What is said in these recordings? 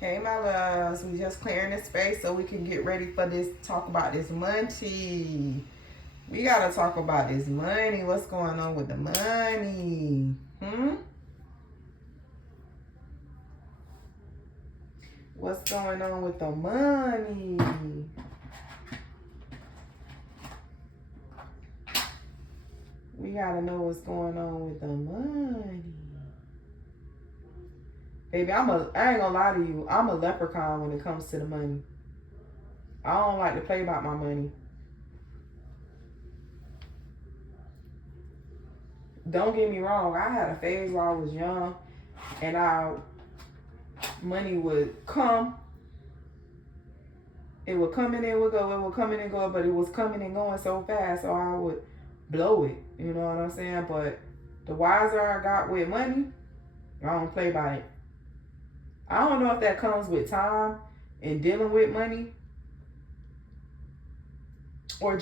Hey, my loves. We just clearing the space so we can get ready for this. Talk about this money. We gotta talk about this money. What's going on with the money? What's going on with the money? We gotta know what's going on with the money. Baby, I ain't gonna lie to you. I'm a leprechaun when it comes to the money. I don't like to play about my money. Don't get me wrong. I had a phase where I was young and money would come. It would come and it would go. It would come and go, but it was coming and going so fast, so I would blow it. You know what I'm saying? But the wiser I got with money, I don't play by it. I don't know if that comes with time and dealing with money, or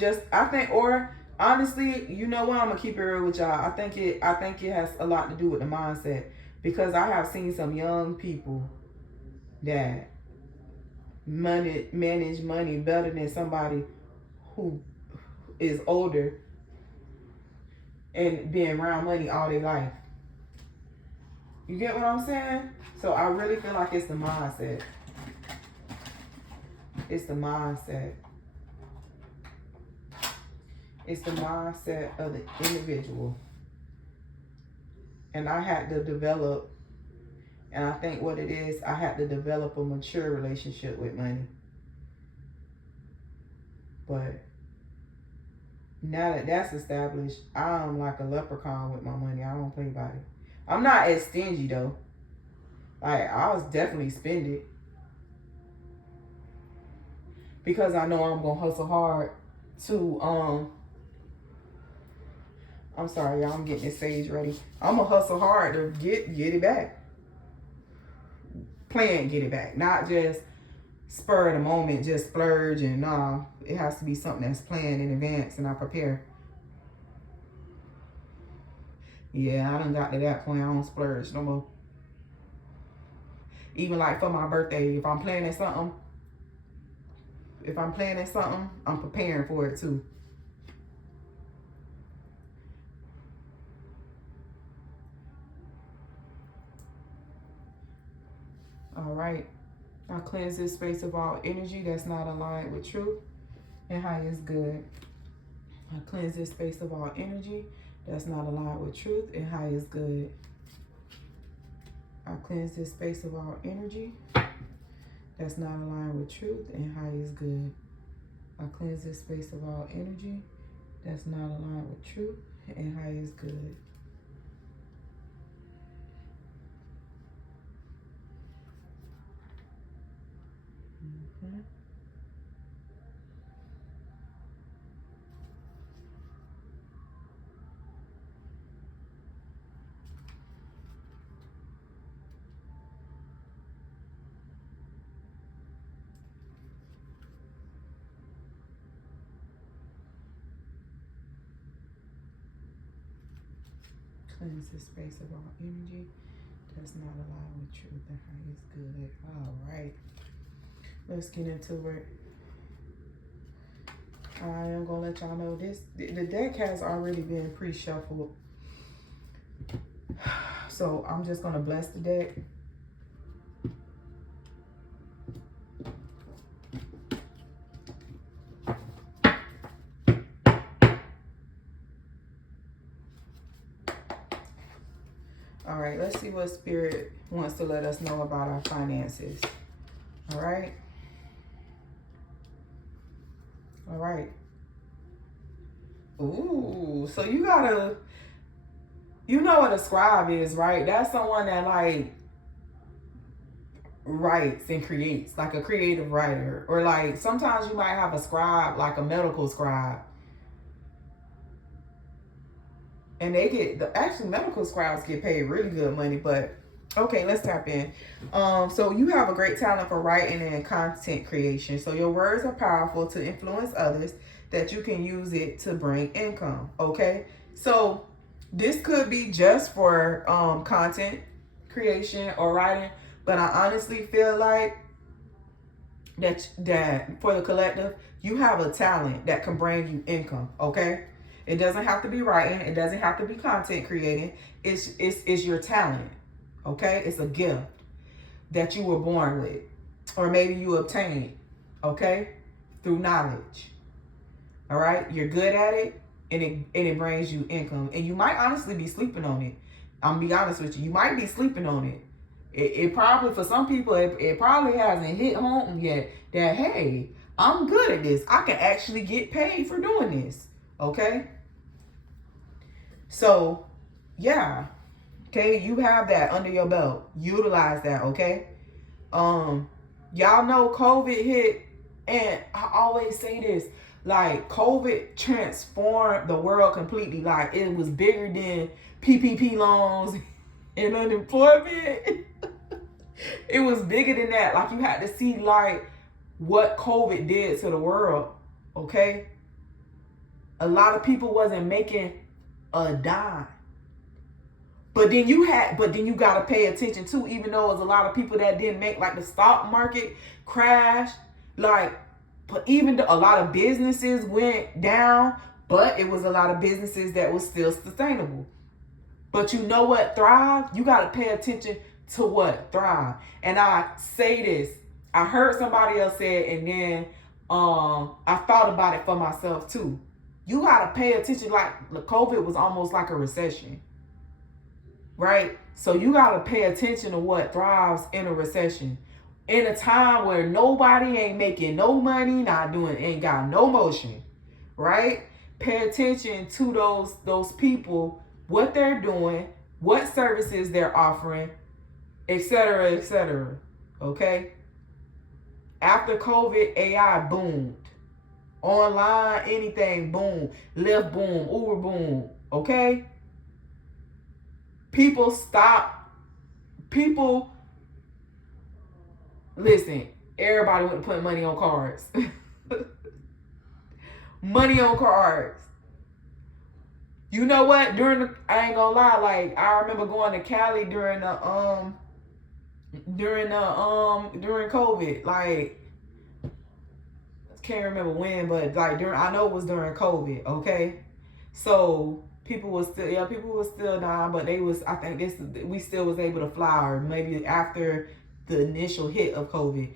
honestly, you know what? I'm gonna keep it real with y'all. I think it has a lot to do with the mindset, because I have seen some young people that manage money better than somebody who is older and been around money all their life. You get what I'm saying? So I really feel like it's the mindset. It's the mindset. It's the mindset of the individual. And I had to develop, and I think what it is, I had to develop a mature relationship with money. But now that that's established, I'm like a leprechaun with my money. I don't play by it. I'm not as stingy though. Like, I was definitely spend it, because I know I'm gonna hustle hard to I'm sorry, y'all, I'm getting this sage ready. I'm gonna hustle hard to get it back. Plan get it back. Not just spur of the moment, just splurge, and nah. It has to be something that's planned in advance and I prepare. Yeah, I done got to that point. I don't splurge no more. Even like for my birthday, if I'm planning something, I'm preparing for it too. All right. I cleanse this space of all energy that's not aligned with truth and highest good. I cleanse this space of all energy that's not aligned with truth and highest good. I cleanse this space of all energy that's not aligned with truth and highest good. I cleanse this space of all energy that's not aligned with truth and highest good. Cleanse the space of all energy that's not aligned with truth and highest good. All right. Let's get into it. I am going to let y'all know this. The deck has already been pre-shuffled. So I'm just going to bless the deck. All right, let's see what Spirit wants to let us know about our finances. All right. All right. Ooh, so you know what a scribe is, right? That's someone that like writes and creates, like a creative writer. Or like sometimes you might have a scribe, like a medical scribe. And actually medical scribes get paid really good money, but okay, let's tap in. So you have a great talent for writing and content creation. So your words are powerful to influence others, that you can use it to bring income. Okay, so this could be just for content creation or writing, But I honestly feel like that for the collective, you have a talent that can bring you income, okay? It doesn't have to be writing. It doesn't have to be content creating. It's your talent, okay? It's a gift that you were born with, or maybe you obtained, okay, through knowledge. All right, you're good at it, and it brings you income, and you might honestly be sleeping on it. I'm gonna be honest with you. You might be sleeping on it. It probably, for some people, it probably hasn't hit home yet that, hey, I'm good at this. I can actually get paid for doing this. Okay. So, yeah. Okay, you have that under your belt. Utilize that, okay? Y'all know COVID hit, and I always say this, like, COVID transformed the world completely. Like, it was bigger than PPP loans and unemployment. It was bigger than that. Like, you had to see, like, what COVID did to the world, okay? A lot of people wasn't making a dime. But then you got to pay attention too, even though it was a lot of people that didn't make, like, the stock market crash, like, but even a lot of businesses went down, but it was a lot of businesses that was still sustainable. But you know what thrived? You got to pay attention to what thrive. And I say this, I heard somebody else say it, and then I thought about it for myself too. You got to pay attention. Like, the COVID was almost like a recession, right? So you got to pay attention to what thrives in a recession. In a time where nobody ain't making no money, ain't got no motion, right? Pay attention to those people, what they're doing, what services they're offering, etc., etc. Okay? After COVID, AI boomed. Online, anything, boom. Lyft, boom. Uber, boom. Okay? Listen, everybody went to put money on cards. Money on cards. You know what? I ain't gonna lie, like, I remember going to Cali during COVID. Like, I can't remember when, but like I know it was during COVID, okay? So people was still dying, but we still was able to fly, or maybe after the initial hit of COVID.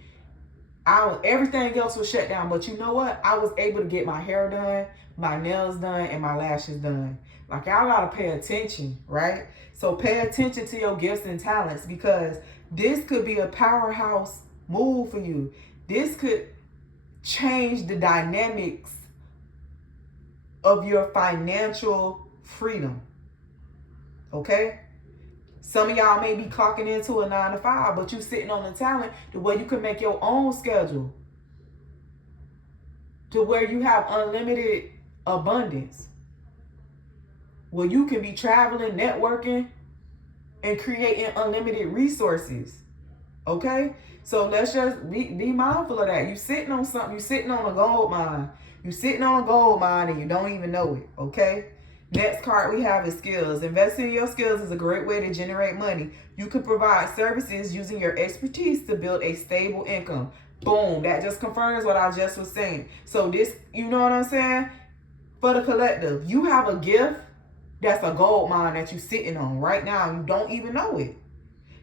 Everything else was shut down, but you know what? I was able to get my hair done, my nails done, and my lashes done. Like, y'all gotta pay attention, right? So pay attention to your gifts and talents, because this could be a powerhouse move for you. This could change the dynamics of your financial freedom, okay? Some of y'all may be clocking into a 9 to 5, but you sitting on the talent to where you can make your own schedule, to where you have unlimited abundance, where you can be traveling, networking, and creating unlimited resources. Okay? So let's just be mindful of that. You sitting on something, you sitting on a gold mine. You sitting on a gold mine and you don't even know it. Okay? Next card we have is skills. Investing in your skills is a great way to generate money. You can provide services using your expertise to build a stable income. Boom. That just confirms what I just was saying. So this, you know what I'm saying? For the collective, you have a gift that's a gold mine that you sitting on right now. You don't even know it.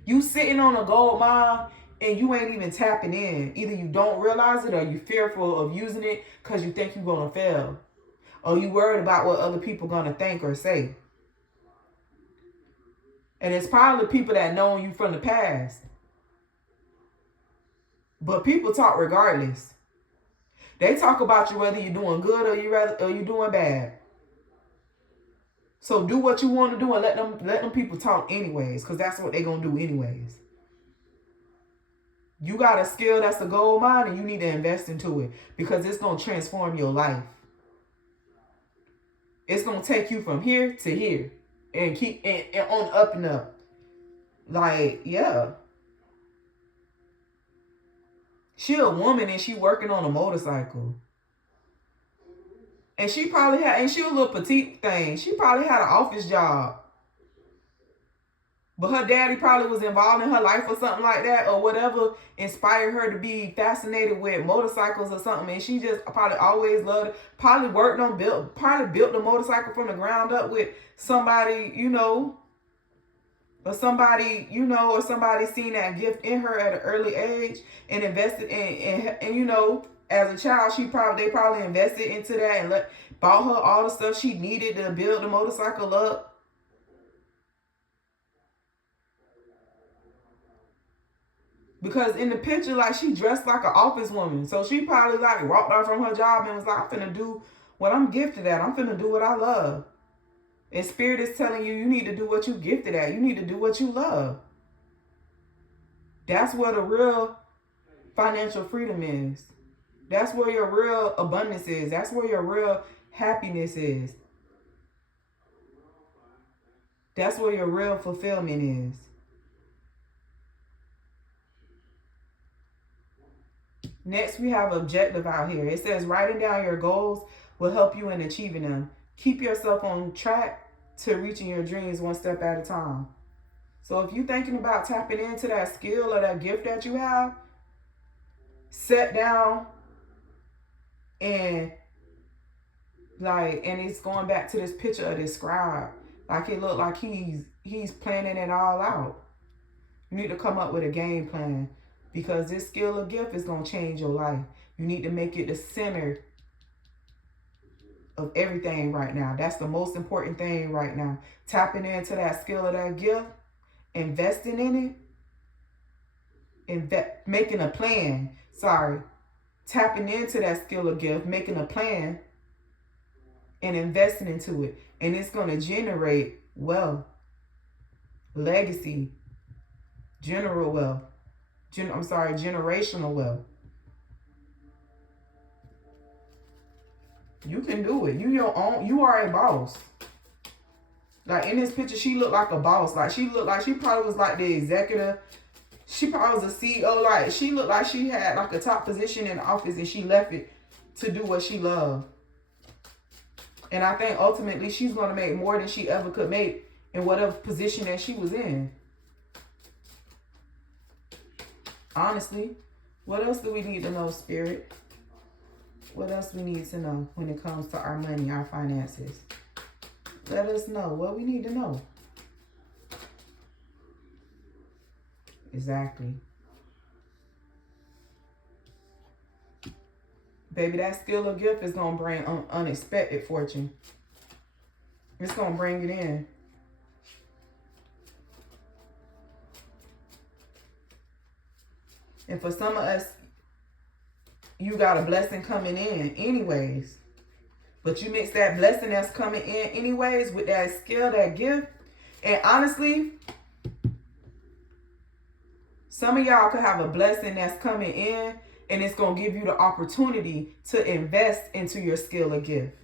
You sitting on a gold mine and you ain't even tapping in. Either you don't realize it, or you fearful of using it because you think you're going to fail. Or you worried about what other people going to think or say. And it's probably people that know you from the past. But people talk regardless. They talk about you whether you're doing good or you doing bad. So do what you want to do and let them people talk anyways, because that's what they're going to do anyways. You got a skill that's a gold mine, and you need to invest into it, because it's going to transform your life. It's going to take you from here to here and keep and on up and up. Like, yeah. She a woman and she working on a motorcycle. And she probably had, and she a little petite thing. She probably had an office job. But her daddy probably was involved in her life or something like that, or whatever inspired her to be fascinated with motorcycles or something. And she just probably always loved it. Probably built the motorcycle from the ground up with somebody, or somebody seen that gift in her at an early age and invested and as a child, they probably invested into that and bought her all the stuff she needed to build the motorcycle up. Because in the picture, like, she dressed like an office woman. So she probably like walked out from her job and was like, I'm finna do what I'm gifted at. I'm finna do what I love. And Spirit is telling you, you need to do what you gifted at. You need to do what you love. That's where the real financial freedom is. That's where your real abundance is. That's where your real happiness is. That's where your real fulfillment is. Next, we have objective out here. It says writing down your goals will help you in achieving them. Keep yourself on track to reaching your dreams one step at a time. So if you're thinking about tapping into that skill or that gift that you have, sit down and it's going back to this picture of this scribe. Like, it looked like he's planning it all out. You need to come up with a game plan. Because this skill or gift is going to change your life. You need to make it the center of everything right now. That's the most important thing right now. Tapping into that skill or that gift, investing in it, making a plan. Tapping into that skill or gift, making a plan, and investing into it. And it's going to generate wealth, legacy, generational wealth. You can do it. You are a boss. Like, in this picture, she looked like a boss. Like, she probably was like the executive. She probably was a CEO. Like, she looked like she had like a top position in the office and she left it to do what she loved. And I think ultimately she's going to make more than she ever could make in whatever position that she was in. Honestly, what else do we need to know, Spirit? What else we need to know when it comes to our money, our finances? Let us know what we need to know. Exactly. Baby, that skill or gift is going to bring unexpected fortune. It's going to bring it in. And for some of us, you got a blessing coming in anyways. But you mix that blessing that's coming in anyways with that skill, that gift. And honestly, some of y'all could have a blessing that's coming in and it's going to give you the opportunity to invest into your skill or gift.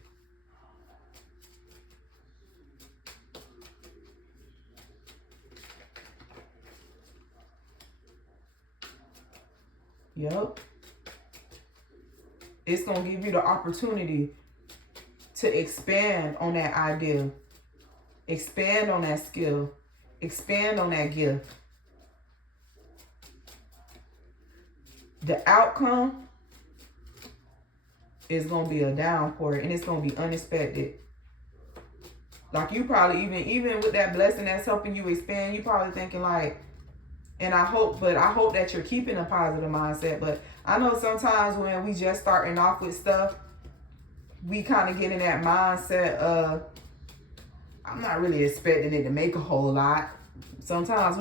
Yep. It's going to give you the opportunity to expand on that idea. Expand on that skill. Expand on that gift. The outcome is going to be a downpour and it's going to be unexpected. Like, you probably even with that blessing that's helping you expand, you probably thinking like, and I hope that you're keeping a positive mindset. But I know sometimes when we just starting off with stuff, we kind of get in that mindset of, I'm not really expecting it to make a whole lot. Sometimes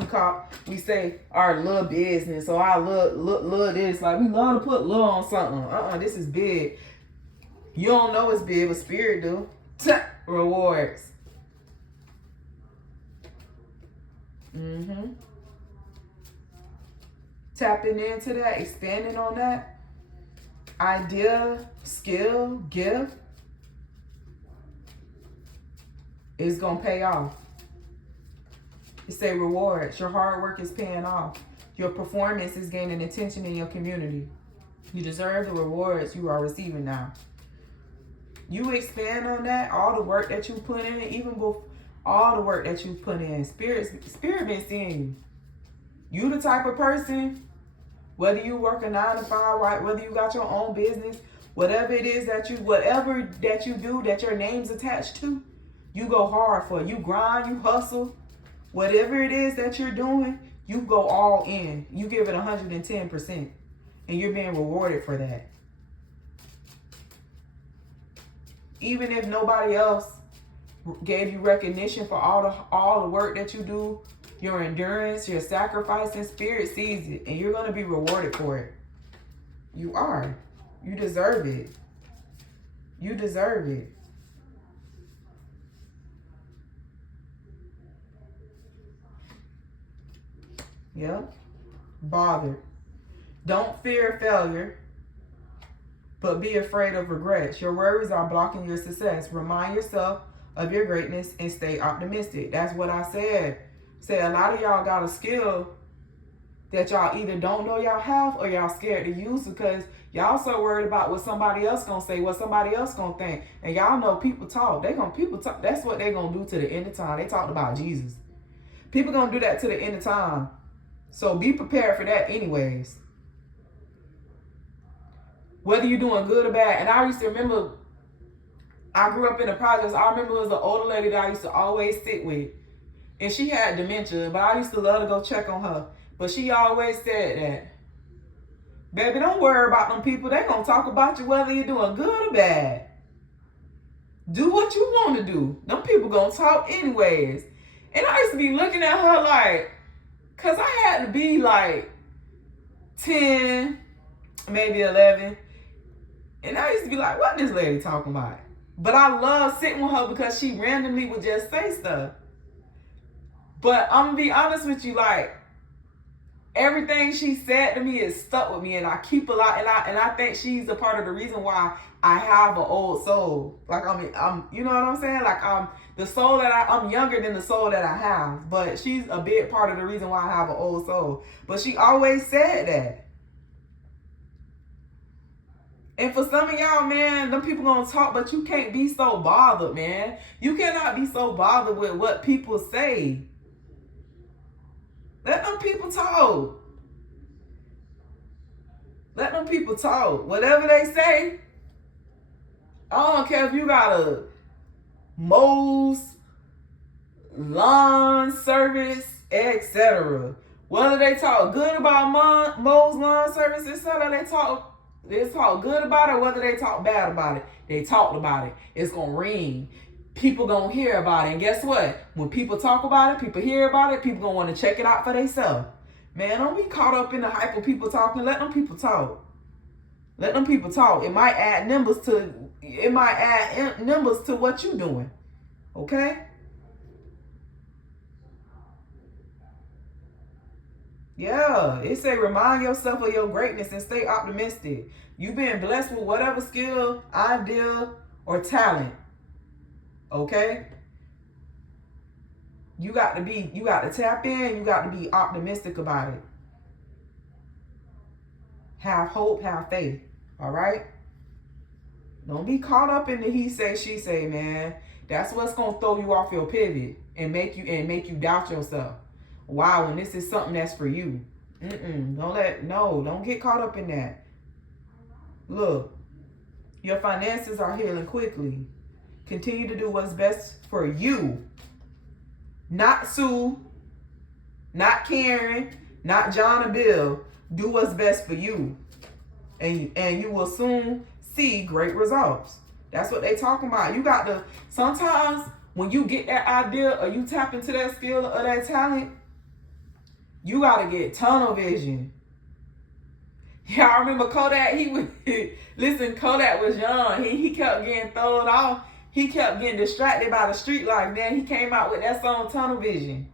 we say our little business or our little this. Like, we love to put little on something. This is big. You don't know it's big, but Spirit do. Rewards. Tapping into that, expanding on that idea, skill, gift is going to pay off. It say rewards. Your hard work is paying off. Your performance is gaining attention in your community. You deserve the rewards you are receiving now. You expand on that, all the work that you put in, even All the work that you put in. Spirit been seeing you. You the type of person, whether you work a 9 to 5, right? Whether you got your own business, whatever it is that you do that your name's attached to, you go hard for it. You grind, you hustle. Whatever it is that you're doing, you go all in. You give it 110%. And you're being rewarded for that. Even if nobody else gave you recognition for all the work that you do, your endurance, your sacrifice, and Spirit sees it. And you're going to be rewarded for it. You are. You deserve it. You deserve it. Yeah. Bothered. Don't fear failure, but be afraid of regrets. Your worries are blocking your success. Remind yourself of your greatness and stay optimistic. That's what I said. A lot of y'all got a skill that y'all either don't know y'all have or y'all scared to use because y'all so worried about what somebody else gonna say, what somebody else gonna think. And y'all know people talk. People talk. That's what they gonna do to the end of time. They talked about Jesus. People gonna do that to the end of time. So be prepared for that anyways. Whether you're doing good or bad. And I used to remember, I grew up in the projects. I remember it was an older lady that I used to always sit with. And she had dementia, but I used to love to go check on her. But she always said that, baby, don't worry about them people. They gonna talk about you whether you're doing good or bad. Do what you want to do. Them people gonna talk anyways. And I used to be looking at her like, cause I had to be like 10, maybe 11. And I used to be like, what this lady talking about? But I love sitting with her because she randomly would just say stuff. But I'm going to be honest with you, like, everything she said to me is stuck with me. And I keep a lot. And I think she's a part of the reason why I have an old soul. Like, I'm you know what I'm saying? Like, the soul that I'm younger than the soul that I have. But she's a big part of the reason why I have an old soul. But she always said that. And for some of y'all, man, them people gonna talk, but you can't be so bothered, man. You cannot be so bothered with what people say. Let them people talk. Let them people talk. Whatever they say, I don't care if you got a Moe's lawn service, etc. Whether they talk good about Moe's lawn service, etc., they talk good about it, whether they talk bad about it. They talked about it. It's going to ring. People going to hear about it. And guess what? When people talk about it, people hear about it, people going to want to check it out for themselves. Man, don't be caught up in the hype of people talking. Let them people talk. Let them people talk. It might add numbers to what you're doing. Okay? Yeah, it say remind yourself of your greatness and stay optimistic. You've been blessed with whatever skill, idea, or talent. Okay? You got to tap in, you got to be optimistic about it. Have hope, have faith. All right? Don't be caught up in the he say, she say, man. That's what's going to throw you off your pivot and make you doubt yourself. Wow, when this is something that's for you. Don't get caught up in that. Look, your finances are healing quickly. Continue to do what's best for you. Not Sue, not Karen, not John or Bill. Do what's best for you. And you will soon see great results. That's what they talking about. You got to, sometimes when you get that idea or you tap into that skill or that talent, you got to get tunnel vision. Yeah, I remember Kodak, Kodak was young. He kept getting thrown off. He kept getting distracted by the street light. Then he came out with that song, Tunnel Vision.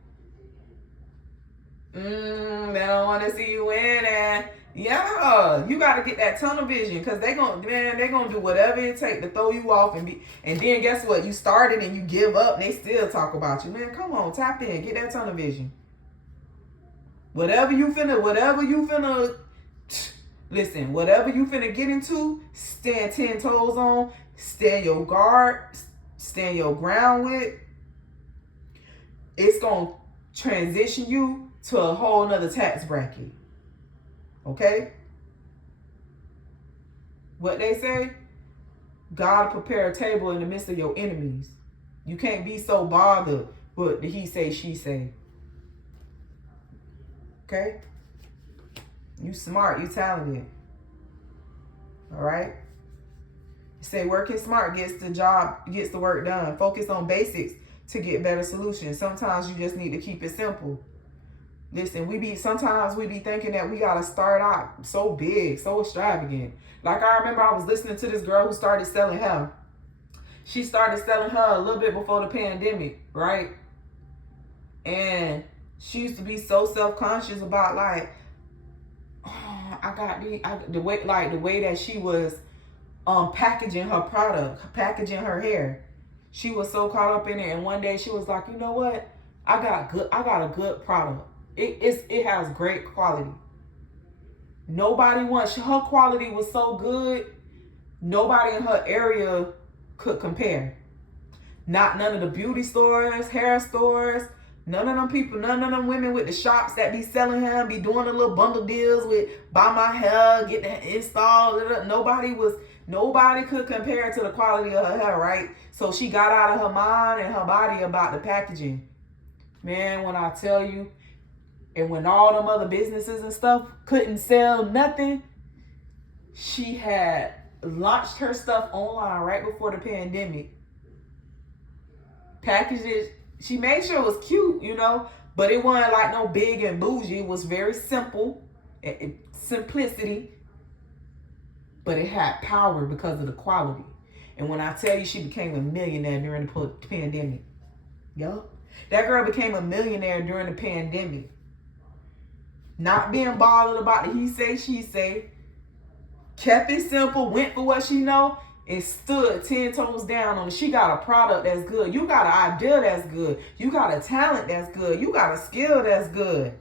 They don't want to see you winning. Yeah, you got to get that tunnel vision because they're going to do whatever it takes to throw you off and then guess what? You started and you give up and they still talk about you. Man, come on, tap in, get that tunnel vision. Whatever you finna get into, stand 10 toes on, stand your guard, stand your ground with. it's going to transition you to a whole nother tax bracket. Okay? What they say? God prepare a table in the midst of your enemies. You can't be so bothered with the he say, she say. Okay? You smart, you talented. All right? Say working smart gets the work done. Focus on basics to get better solutions. Sometimes you just need to keep it simple. Listen, sometimes we be thinking that we gotta start out so big, so extravagant. Like I remember I was listening to this girl who started selling hair. She started selling hair a little bit before the pandemic, right? And she used to be so self-conscious about like, oh, the way that she was packaging her product, packaging her hair. She was so caught up in it, and one day she was like, you know what? I got a good product. It has great quality. Her quality was so good, nobody in her area could compare. None of the beauty stores, hair stores, none of them people, none of them women with the shops that be selling hair, be doing the little bundle deals with buy my hair, get that installed. Nobody could compare to the quality of her hair, right? So she got out of her mind and her body about the packaging. Man, when I tell you, and when all them other businesses and stuff couldn't sell nothing, she had launched her stuff online right before the pandemic. Packages, she made sure it was cute, but it wasn't like no big and bougie. It was very simple, simplicity, but it had power because of the quality. And when I tell you she became a millionaire during the pandemic, that girl became a millionaire during the pandemic. Not being bothered about the he say, she say. Kept it simple, went for what she know, and stood 10 toes down on it. She got a product that's good. You got an idea that's good. You got a talent that's good. You got a skill that's good.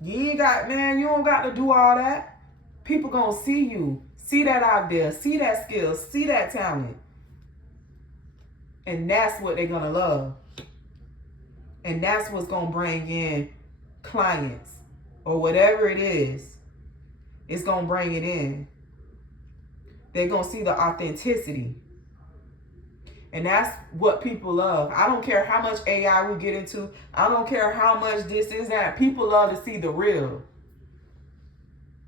You don't got to do all that. People gonna see you. See that idea. See that skill. See that talent. And that's what they're gonna love. And that's what's gonna bring in clients or whatever it is. It's gonna bring it in. They're gonna see the authenticity. And that's what people love. I don't care how much AI we get into. I don't care how much this is that. People love to see the real.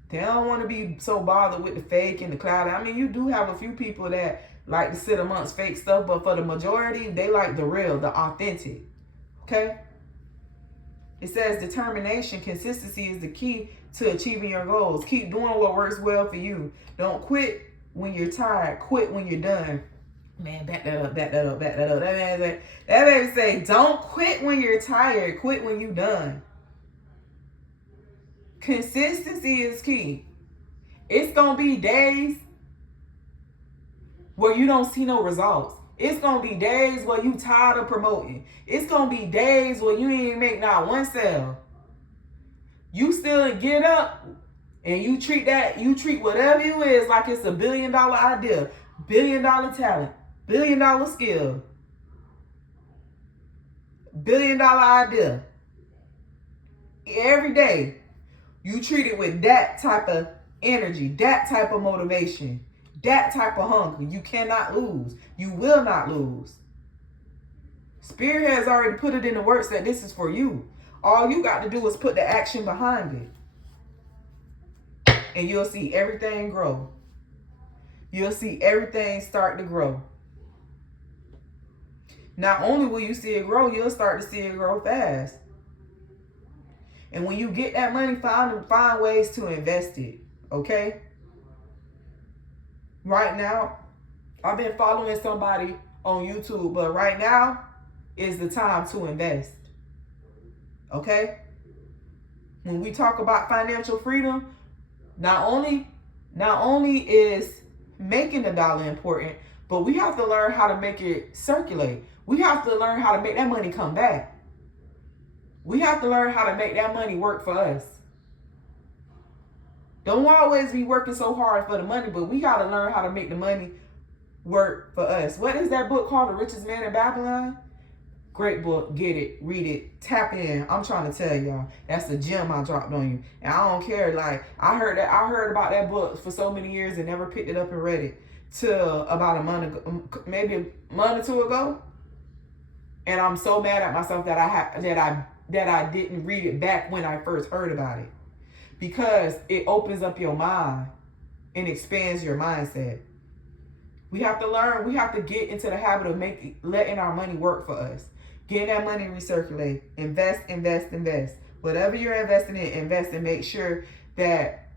They don't want to be so bothered with the fake and the cloud. I mean, you do have a few people that like to sit amongst fake stuff, but for the majority, they like the real, the authentic. Okay? It says determination, consistency is the key to achieving your goals. Keep doing what works well for you. Don't quit when you're tired. Quit when you're done. Man, back that up. That baby say, don't quit when you're tired. Quit when you're done. Consistency is key. It's going to be days where you don't see no results. It's going to be days where you tired of promoting. It's going to be days where you ain't make not one sale. You still get up and you treat whatever you is like it's $1 billion idea, $1 billion talent, $1 billion skill, $1 billion idea. Every day, you treat it with that type of energy, that type of motivation, that type of hunger. You cannot lose. You will not lose. Spirit has already put it in the works that this is for you. All you got to do is put the action behind it. And you'll see everything grow. You'll see everything start to grow. Not only will you see it grow, you'll start to see it grow fast. And when you get that money, find ways to invest it. Okay? Right now, I've been following somebody on YouTube, but right now is the time to invest. Okay? When we talk about financial freedom, not only is making the dollar important, but we have to learn how to make it circulate. We have to learn how to make that money come back. We have to learn how to make that money work for us. Don't always be working so hard for the money, but we got to learn how to make the money work for us. What is that book called, The Richest Man in Babylon? Great book. Get it. Read it. Tap in. I'm trying to tell y'all. That's the gem I dropped on you. And I don't care. Like, I heard about that book for so many years and never picked it up and read it till about a month ago, maybe a month or two ago. And I'm so mad at myself that I didn't read it back when I first heard about it. Because it opens up your mind and expands your mindset. We have to learn. We have to get into the habit of letting our money work for us. Getting that money recirculate. Invest, invest, invest. Whatever you're investing in, invest and make sure that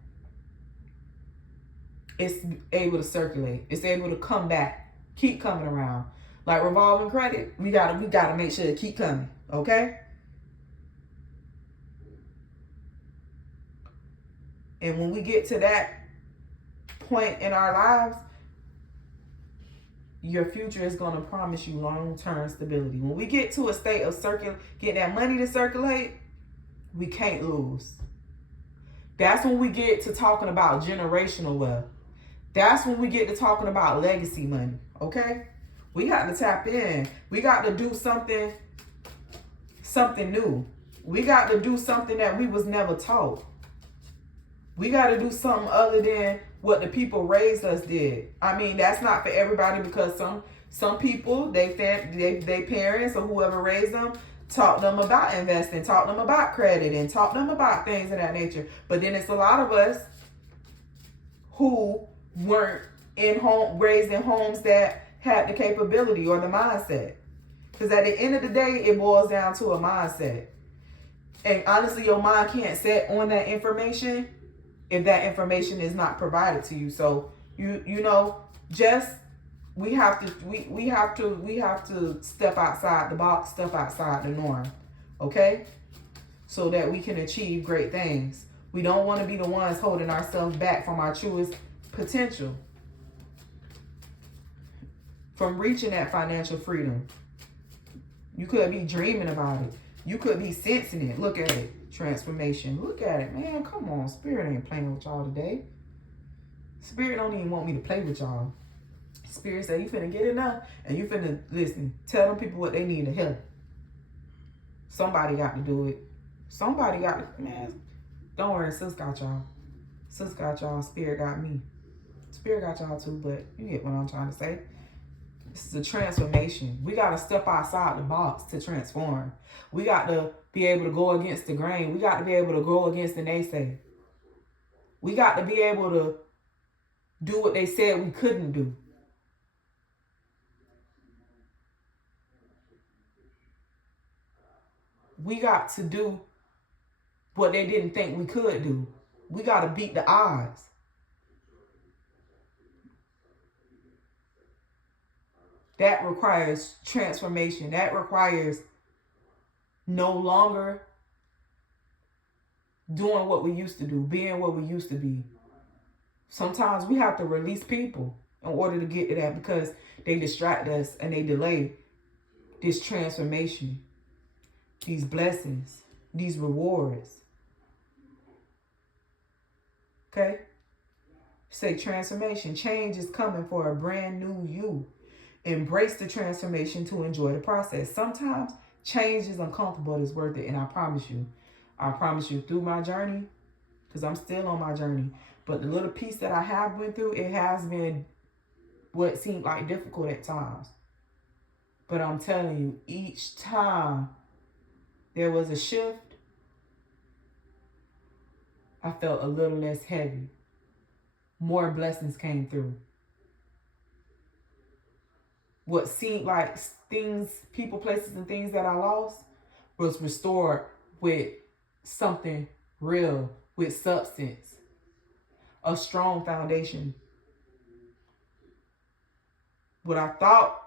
it's able to circulate. It's able to come back. Keep coming around. Like revolving credit, we gotta make sure it keep coming. Okay? And when we get to that point in our lives, your future is going to promise you long-term stability. When we get to a state of getting that money to circulate, we can't lose. That's when we get to talking about generational wealth. That's when we get to talking about legacy money, okay? We got to tap in. We got to do something new. We got to do something that we was never taught. We got to do something other than what the people raised us did. I mean, that's not for everybody, because some people, they parents or whoever raised them taught them about investing, taught them about credit, and taught them about things of that nature. But then it's a lot of us who weren't raised in homes that had the capability or the mindset. Because at the end of the day, it boils down to a mindset. And honestly, your mind can't set on that information if that information is not provided to you. So you know, just we have to step outside the box, step outside the norm, okay? So that we can achieve great things. We don't want to be the ones holding ourselves back from our truest potential, from reaching that financial freedom. You could be dreaming about it. You could be sensing it. Look at it. Transformation. Look at it, man. Come on. Spirit ain't playing with y'all today. Spirit don't even want me to play with y'all. Spirit say you finna get enough and you finna listen. Tell them people what they need to help. Somebody got to do it. Somebody got to, man. Don't worry, sis got y'all. Sis got y'all. Spirit got me. Spirit got y'all too, but you get what I'm trying to say. This is a transformation. We got to step outside the box to transform. We got to be able to go against the grain. We got to be able to go against the naysay. We got to be able to do what they said we couldn't do. We got to do what they didn't think we could do. We got to beat the odds. That requires transformation. That requires no longer doing what we used to do, being what we used to be. Sometimes we have to release people in order to get to that, because they distract us and they delay this transformation, these blessings, these rewards. Okay? Say transformation. Change is coming for a brand new you. Embrace the transformation to enjoy the process. Sometimes change is uncomfortable, but it's worth it. And I promise you through my journey, because I'm still on my journey, but the little piece that I have went through, it has been what seemed like difficult at times. But I'm telling you, each time there was a shift, I felt a little less heavy. More blessings came through. What seemed like things, people, places, and things that I lost was restored with something real, with substance, a strong foundation. What I thought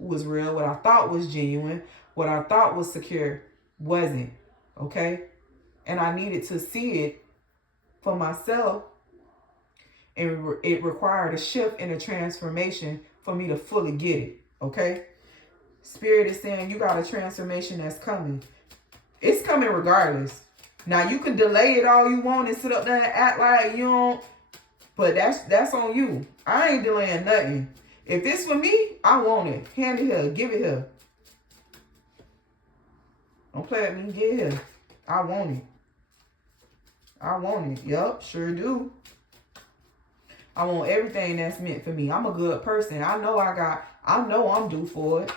was real, what I thought was genuine, what I thought was secure, wasn't, okay? And I needed to see it for myself, and it required a shift and a transformation for me to fully get it. Okay? Spirit is saying you got a transformation that's coming. It's coming regardless. Now, you can delay it all you want and sit up there and act like you don't, but that's on you. I ain't delaying nothing. If it's for me, I want it. Hand it here. Give it here. Don't play with me. Get here. I want it. I want it. Yup, sure do. I want everything that's meant for me. I'm a good person. I know I'm due for it.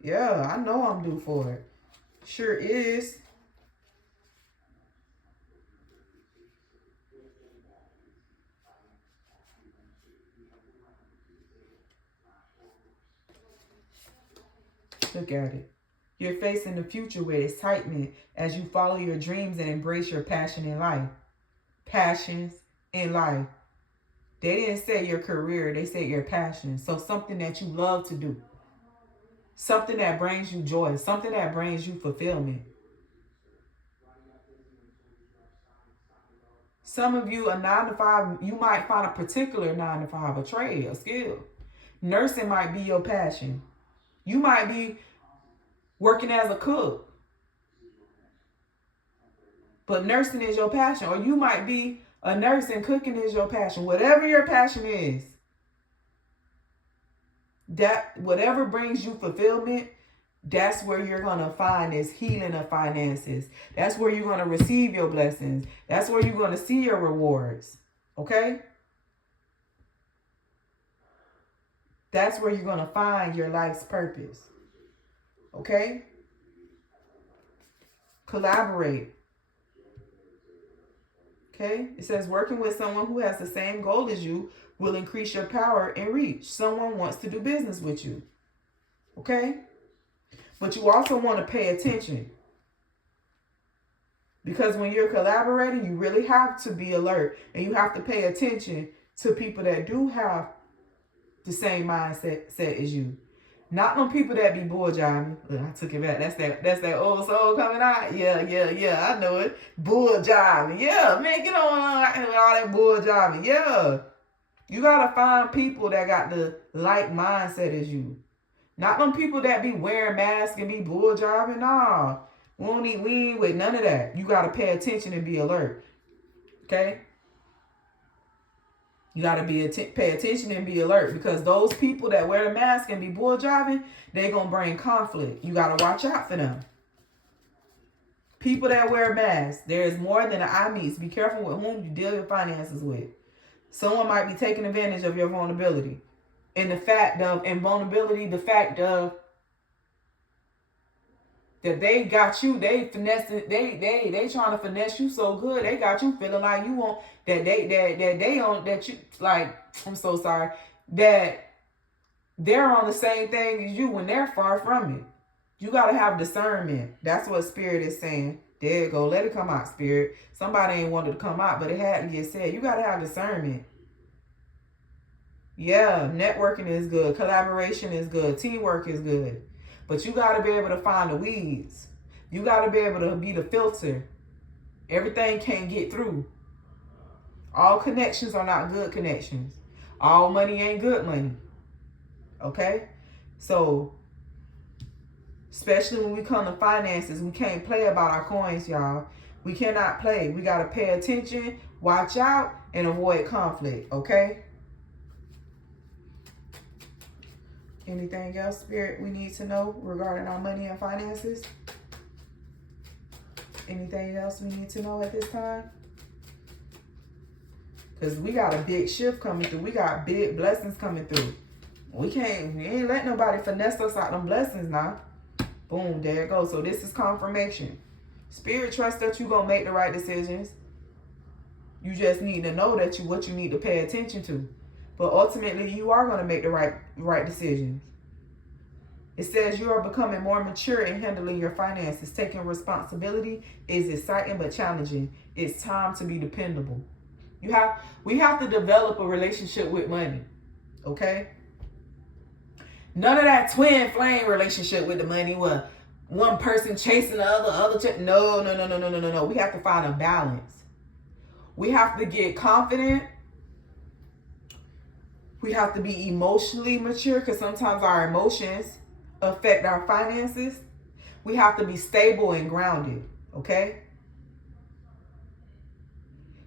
Yeah, I know I'm due for it. Sure is. Look at it. You're facing the future with excitement as you follow your dreams and embrace your passion in life. Passions in life. They didn't say your career, they said your passion. So something that you love to do. Something that brings you joy. Something that brings you fulfillment. Some of you, a 9 to 5, you might find a particular 9 to 5, a trade, a skill. Nursing might be your passion. You might be working as a cook, but nursing is your passion. Or you might be a nurse and cooking is your passion. Whatever your passion is, that whatever brings you fulfillment, that's where you're going to find this healing of finances. That's where you're going to receive your blessings. That's where you're going to see your rewards. Okay? That's where you're going to find your life's purpose. Okay? Collaborate. Okay? It says working with someone who has the same goal as you will increase your power and reach. Someone wants to do business with you. Okay? But you also want to pay attention. Because when you're collaborating, you really have to be alert. And you have to pay attention to people that do have the same mindset as you. Not them people that be bull jiving. I took it back. That's that old soul coming out. Yeah. I know it. Bull jiving. Yeah, man, get on with all that bull jiving. Yeah. You gotta find people that got the like mindset as you. Not them people that be wearing masks and be bull jiving. Nah. We ain't with none of that. You gotta pay attention and be alert. Okay? You got to pay attention and be alert, because those people that wear the mask and be bull jiving, they're going to bring conflict. You got to watch out for them. People that wear masks, there is more than an eye meets. Be careful with whom you deal your finances with. Someone might be taking advantage of your vulnerability. And the fact of that they got you, they finessing, they trying to finesse you so good, they got you feeling like you want I'm so sorry, that they're on the same thing as you when they're far from it. You gotta have discernment. That's what Spirit is saying. There you go. Let it come out, Spirit. Somebody ain't wanted to come out, but it had to get said. You gotta have discernment. Yeah, networking is good. Collaboration is good. Teamwork is good. But you got to be able to find the weeds. You got to be able to be the filter. Everything can't get through. All connections are not good connections. All money ain't good money. Okay? So, especially when we come to finances, we can't play about our coins, y'all. We cannot play. We got to pay attention, watch out, and avoid conflict. Okay? Anything else, Spirit, we need to know regarding our money and finances? Anything else we need to know at this time? Because we got a big shift coming through. We got big blessings coming through. We ain't let nobody finesse us out them blessings now. Boom, there it goes. So this is confirmation. Spirit trusts that you're going to make the right decisions. You just need to know that what you need to pay attention to. But ultimately, you are going to make the right decisions. It says you are becoming more mature in handling your finances. Taking responsibility is exciting but challenging. It's time to be dependable. We have to develop a relationship with money. Okay? None of that twin flame relationship with the money where one person chasing the other. No. We have to find a balance. We have to get confident. We have to be emotionally mature, because sometimes our emotions affect our finances. We have to be stable and grounded, okay?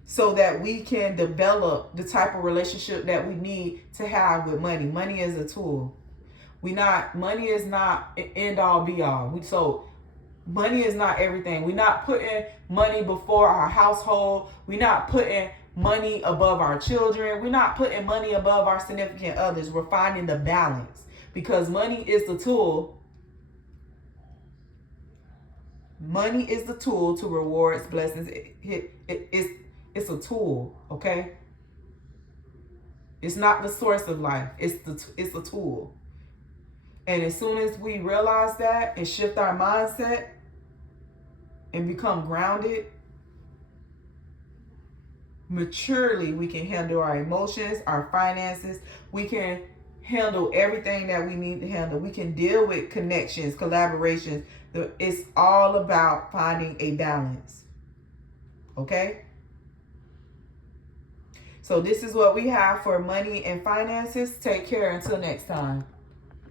So that we can develop the type of relationship that we need to have with money. Money is a tool. Money is not an end all be all. So Money is not everything. We're not putting money before our household. We're not putting money above our children. We're not putting money above our significant others. We're finding the balance, because money is the tool. Money is the tool to rewards, blessings. It's a tool, okay? It's not the source of life. It's a tool. And as soon as we realize that and shift our mindset and become grounded, maturely, we can handle our emotions, our finances. We can handle everything that we need to handle. We can deal with connections, collaborations. It's all about finding a balance. Okay? So this is what we have for money and finances. Take care until next time.